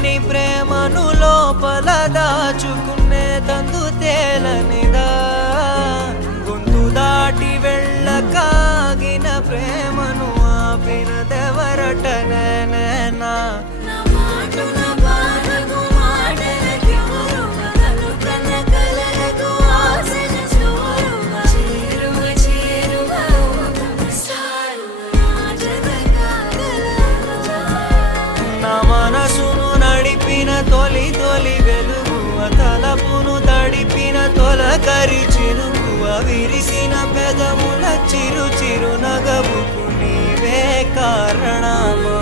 తెలియని ప్రేమను లోపల దాచుకునే తందు తేలనిదా గొంతు దాటి వెళ్ళకాగిన ప్రేమను ఆపినదెవరటనేనా మనసును నడిపిన తొలి తొలి వెలుగువ తలపును తడిపిన తొలకరి చిరుకువ విరిసిన పెదముల చిరు చిరు నగవుకు నీవే కారణమా